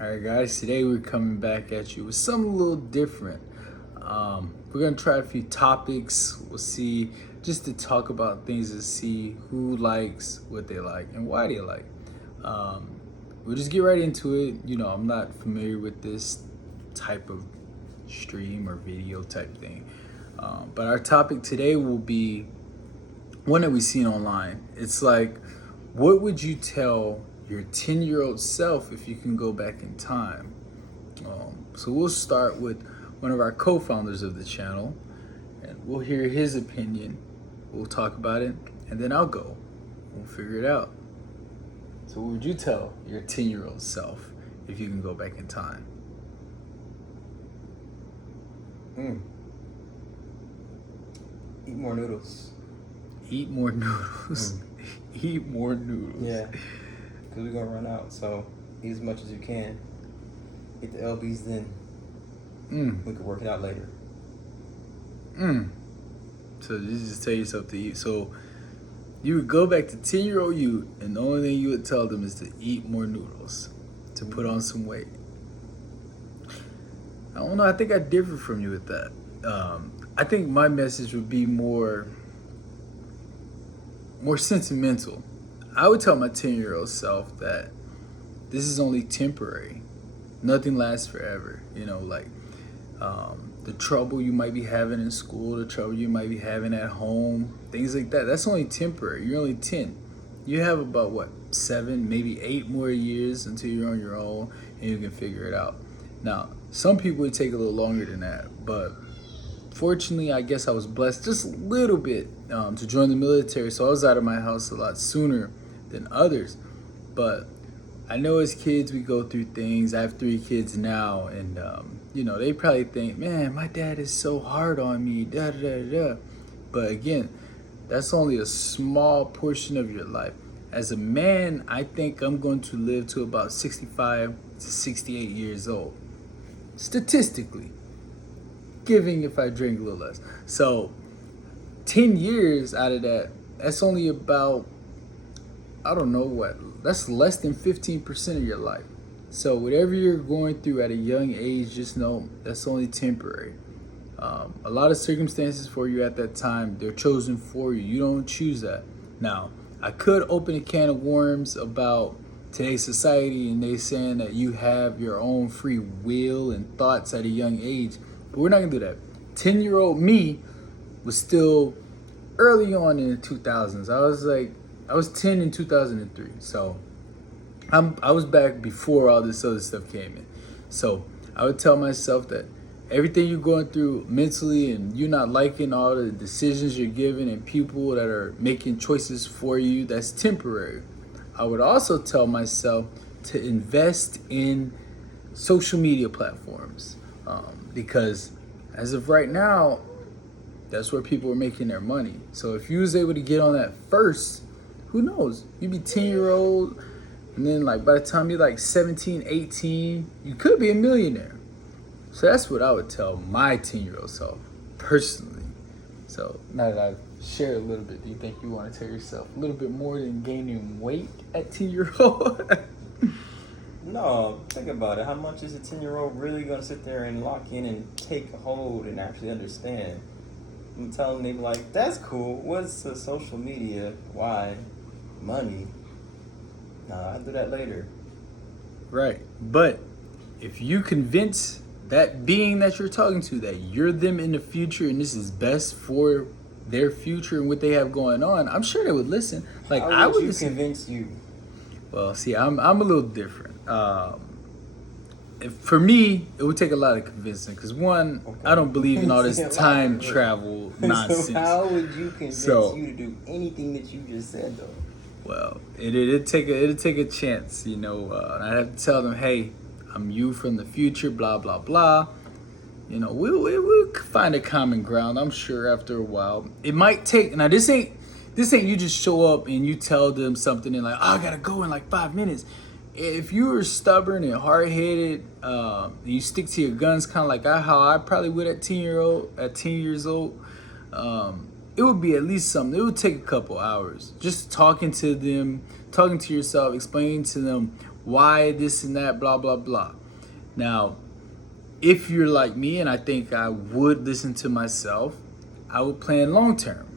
Alright guys, today we're coming back at you with something a little different. We're gonna try a few topics. We'll see, just to talk about things, to see who likes what they like and why they like. We'll just get right into it. I'm not familiar with this type of stream or video type thing. But our topic today will be one that we've seen online. It's like, what would you tell your 10-year-old self if you can go back in time? So we'll start with one of our co-founders of the channel, and we'll hear his opinion. We'll talk about it, and then I'll go. We'll figure it out. So what would you tell your 10-year-old self if you can go back in time? Eat more noodles. Eat more noodles. Eat more noodles. Yeah, because we're going to run out. So eat as much as you can. Eat the LBs then. We could work it out later. So you just tell yourself to eat. So you would go back to 10-year-old you, and the only thing you would tell them is to eat more noodles, to put on some weight. I don't know. I think I differ from you with that. I think my message would be more sentimental. I would tell my 10-year-old self that this is only temporary. Nothing lasts forever. The trouble you might be having in school, the trouble you might be having at home, things like that. That's only temporary. You're only 10. You have about 7, maybe 8 more years until you're on your own and you can figure it out. Now, some people would take a little longer than that, but fortunately, I guess I was blessed just a little bit to join the military, so I was out of my house a lot sooner than others. But I know as kids we go through things. I have 3 kids now, and they probably think, man, my dad is so hard on me, da da da da. But again, that's only a small portion of your life. As a man, I think I'm going to live to about 65 to 68 years old, statistically, giving if I drink a little less. So 10 years out of that, that's only about, I don't know that's less than 15% of your life. So whatever you're going through at a young age, just know that's only temporary. A lot of circumstances for you at that time, they're chosen for you. You don't choose that. Now, I could open a can of worms about today's society and they saying that you have your own free will and thoughts at a young age, but we're not gonna do that. 10-year-old me was still early on in the 2000s. I was 10 in 2003, so I was back before all this other stuff came in. So I would tell myself that everything you're going through mentally and you're not liking all the decisions you're given and people that are making choices for you, that's temporary. I would also tell myself to invest in social media platforms because as of right now, that's where people are making their money. So if you was able to get on that first, who knows? You'd be 10-year-old, and then by the time you're 17, 18, you could be a millionaire. So that's what I would tell my 10-year-old self, personally. So now that I've shared a little bit, do you think you want to tell yourself a little bit more than gaining weight at 10-year-old? No, think about it. How much is a 10-year-old really going to sit there and lock in and take a hold and actually understand? I'm telling them, they be like, that's cool. What's the social media? Why? Money? Nah, I'll do that later. Right. But if you convince that being that you're talking to that you're them in the future and this is best for their future and what they have going on, I'm sure they would listen. How would you listen. convince you? Well, see, I'm a little different. For me, it would take a lot of convincing because one, Okay. I don't believe in all this time travel nonsense. So how would you convince you to do anything that you just said, though? Well, it'd take a chance, and I'd have to tell them, hey, I'm you from the future, blah blah blah. We'll find a common ground. I'm sure after a while. It might take. Now this ain't you just show up and you tell them something and I gotta go in 5 minutes. If you were stubborn and hard-headed, you stick to your guns, kind of like how I probably would at 10 years old. It would be at least something. It would take a couple hours just talking to them, talking to yourself, explaining to them why this and that, blah, blah, blah. Now, if you're like me, and I think I would listen to myself, I would plan long term.